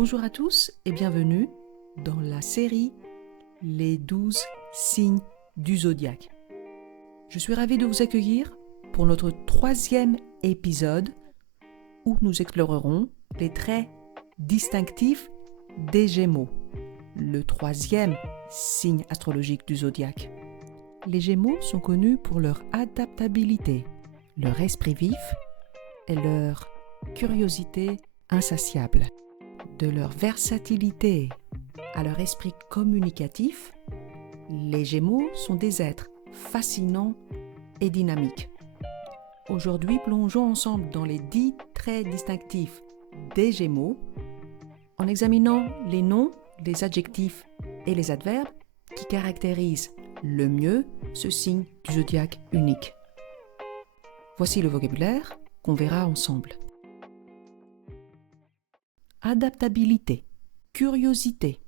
Bonjour à tous et bienvenue dans la série Les 12 signes du zodiaque. Je suis ravie de vous accueillir pour notre 3e épisode où nous explorerons les traits distinctifs des Gémeaux, le 3e signe astrologique du zodiaque. Les Gémeaux sont connus pour leur adaptabilité, leur esprit vif et leur curiosité insatiable. De leur versatilité à leur esprit communicatif, les Gémeaux sont des êtres fascinants et dynamiques. Aujourd'hui, plongeons ensemble dans les 10 traits distinctifs des Gémeaux en examinant les noms, les adjectifs et les adverbes qui caractérisent le mieux ce signe du zodiaque unique. Voici le vocabulaire qu'on verra ensemble. Adaptabilité, curiosité,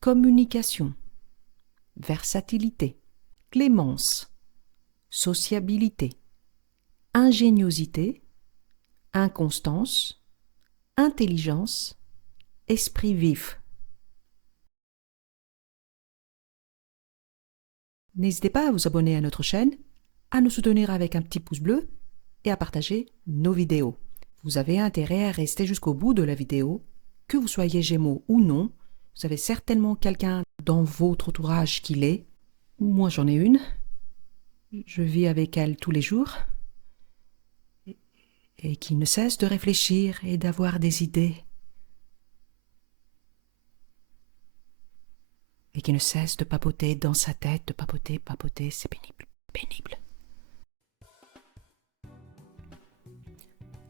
communication, versatilité, clémence, sociabilité, ingéniosité, inconstance, intelligence, esprit vif. N'hésitez pas à vous abonner à notre chaîne, à nous soutenir avec un petit pouce bleu et à partager nos vidéos. Vous avez intérêt à rester jusqu'au bout de la vidéo. Que vous soyez Gémeaux ou non, vous avez certainement quelqu'un dans votre entourage qui l'est. Moi, j'en ai une. Je vis avec elle tous les jours. Et qui ne cesse de réfléchir et d'avoir des idées. Et qui ne cesse de papoter dans sa tête, de papoter, c'est pénible.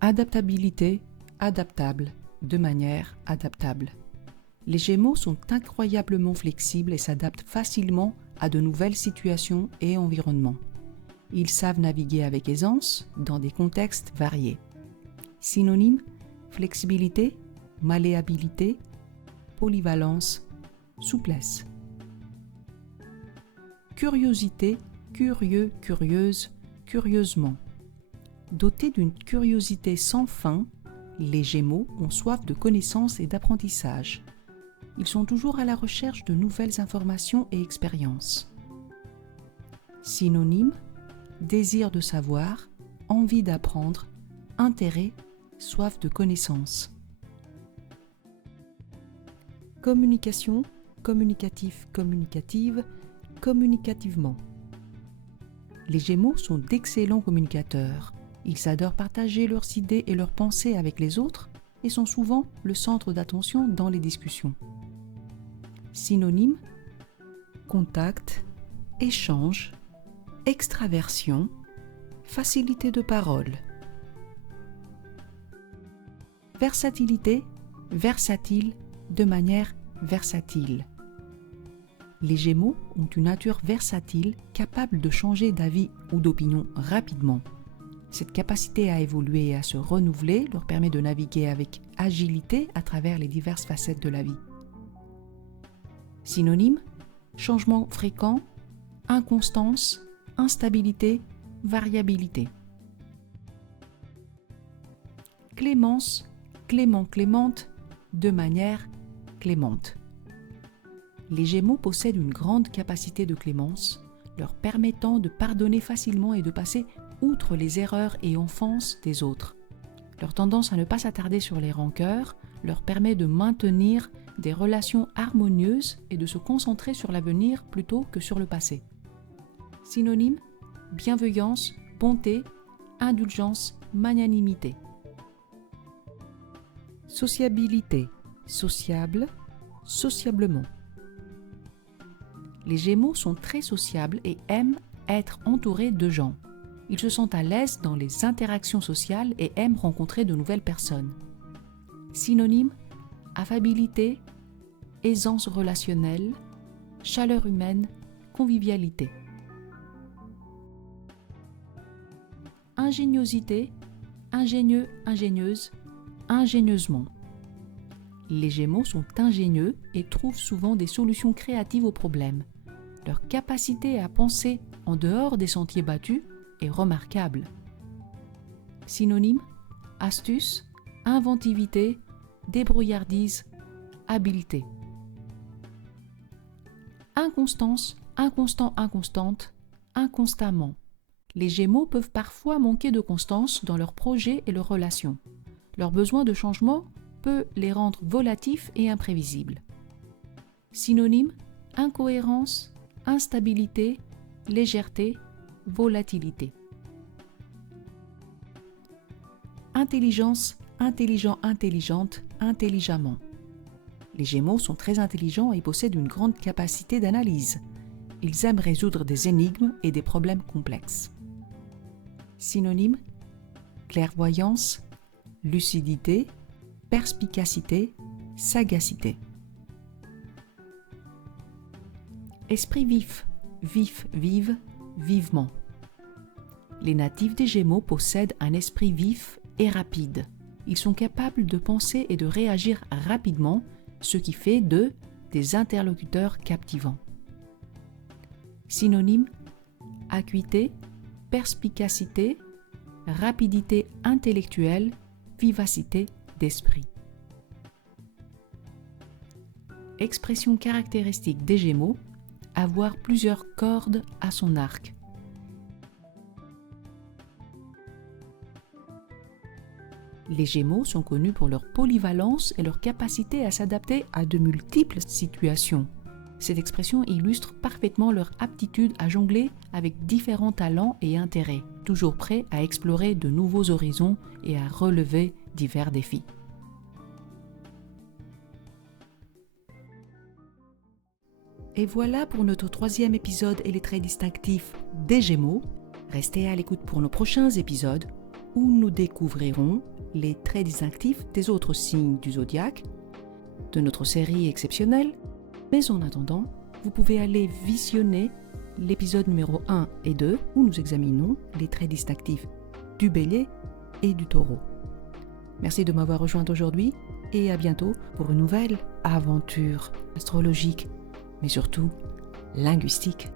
Adaptabilité, adaptable, de manière adaptable. Les Gémeaux sont incroyablement flexibles et s'adaptent facilement à de nouvelles situations et environnements. Ils savent naviguer avec aisance dans des contextes variés. Synonymes, flexibilité, malléabilité, polyvalence, souplesse. Curiosité, curieux, curieuse, curieusement. Dotés d'une curiosité sans fin, les Gémeaux ont soif de connaissances et d'apprentissage. Ils sont toujours à la recherche de nouvelles informations et expériences. Synonymes, désir de savoir, envie d'apprendre, intérêt, soif de connaissances. Communication, communicatif, communicative, communicativement. Les Gémeaux sont d'excellents communicateurs. Ils adorent partager leurs idées et leurs pensées avec les autres et sont souvent le centre d'attention dans les discussions. Synonymes, contact, échange, extraversion, facilité de parole. Versatilité, versatile, de manière versatile. Les Gémeaux ont une nature versatile capable de changer d'avis ou d'opinion rapidement. Cette capacité à évoluer et à se renouveler leur permet de naviguer avec agilité à travers les diverses facettes de la vie. Synonymes, changement fréquent, inconstance, instabilité, variabilité. Clémence, clément, clémente, de manière clémente. Les Gémeaux possèdent une grande capacité de clémence, leur permettant de pardonner facilement et de passer outre les erreurs et offenses des autres. Leur tendance à ne pas s'attarder sur les rancœurs leur permet de maintenir des relations harmonieuses et de se concentrer sur l'avenir plutôt que sur le passé. Synonymes, bienveillance, bonté, indulgence, magnanimité. Sociabilité, sociable, sociablement. Les Gémeaux sont très sociables et aiment être entourés de gens. Ils se sentent à l'aise dans les interactions sociales et aiment rencontrer de nouvelles personnes. Synonymes, affabilité, aisance relationnelle, chaleur humaine, convivialité. Ingéniosité, ingénieux, ingénieuse, ingénieusement. Les Gémeaux sont ingénieux et trouvent souvent des solutions créatives aux problèmes. Leur capacité à penser en dehors des sentiers battus est remarquable. Synonymes, astuce, inventivité, débrouillardise, habileté. Inconstance, inconstant, inconstante, inconstamment. Les Gémeaux peuvent parfois manquer de constance dans leurs projets et leurs relations. Leur besoin de changement peut les rendre volatifs et imprévisibles. Synonymes, incohérence, instabilité, légèreté, volatilité. Intelligence, intelligent, intelligente, intelligemment. Les Gémeaux sont très intelligents et possèdent une grande capacité d'analyse. Ils aiment résoudre des énigmes et des problèmes complexes. Synonymes, clairvoyance, lucidité, perspicacité, sagacité. Esprit vif, vif, vive, vivement. Les natifs des Gémeaux possèdent un esprit vif et rapide. Ils sont capables de penser et de réagir rapidement, ce qui fait d'eux des interlocuteurs captivants. Synonymes, acuité, perspicacité, rapidité intellectuelle, vivacité d'esprit. Expression caractéristique des Gémeaux, avoir plusieurs cordes à son arc. Les Gémeaux sont connus pour leur polyvalence et leur capacité à s'adapter à de multiples situations. Cette expression illustre parfaitement leur aptitude à jongler avec différents talents et intérêts, toujours prêts à explorer de nouveaux horizons et à relever divers défis. Et voilà pour notre 3e épisode et les traits distinctifs des Gémeaux. Restez à l'écoute pour nos prochains épisodes où nous découvrirons les traits distinctifs des autres signes du zodiaque, de notre série exceptionnelle. Mais en attendant, vous pouvez aller visionner l'épisode numéro 1 et 2 où nous examinons les traits distinctifs du Bélier et du Taureau. Merci de m'avoir rejoint aujourd'hui et à bientôt pour une nouvelle aventure astrologique, mais surtout linguistique.